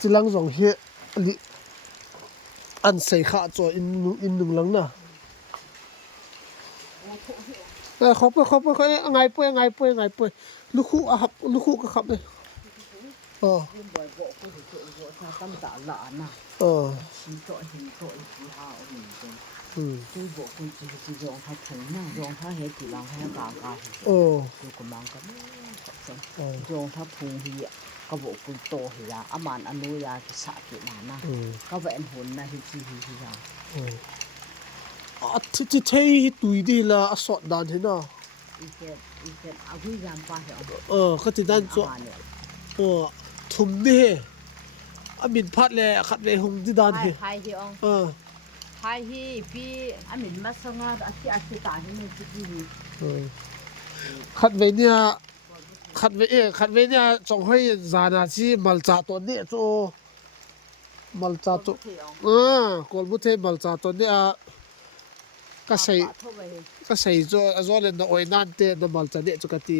จิลังสองเฮลิอันใส่ขาจ่ออินนึงหลังน่ะเขาไปไงป่วยลูกคู่อ่ะครับลูกคู่ก็ขับเลยตั้งแต่ละน่ะชีโตหินโตอีกทีห้าอีกคือบอกคุณจียอง他同那ยอง他ให้กี่ลังให้กากาดูกำลังกันยอง他พุงเหียก็บอกคุณโตเหียอามันอนุญาตสะกินานะก็แหวนหุ่นนะที่จีเหียที่เทตุยดีละอสอดดานเห็นน่ะอีเกตเอาที่ยามป้าเหรอก็ที่ด้านจ่อทุ่มนี่อามินพัดเลยขัดเลยหงที่ด้านเหียไพ่ที่องไพ่ที่พี่อามินมาสงาอาทิตาที่มันจะดีขัดไว้เนี่ยจงให้จานาที่มัลจาตัวนี้โจมัลจาตัวกอลบุเทมัลจาตัวนี้ก็ใส่โจเลยนะโอ้ยนั่นเตะนะมัลจาเนี่ยจุกตี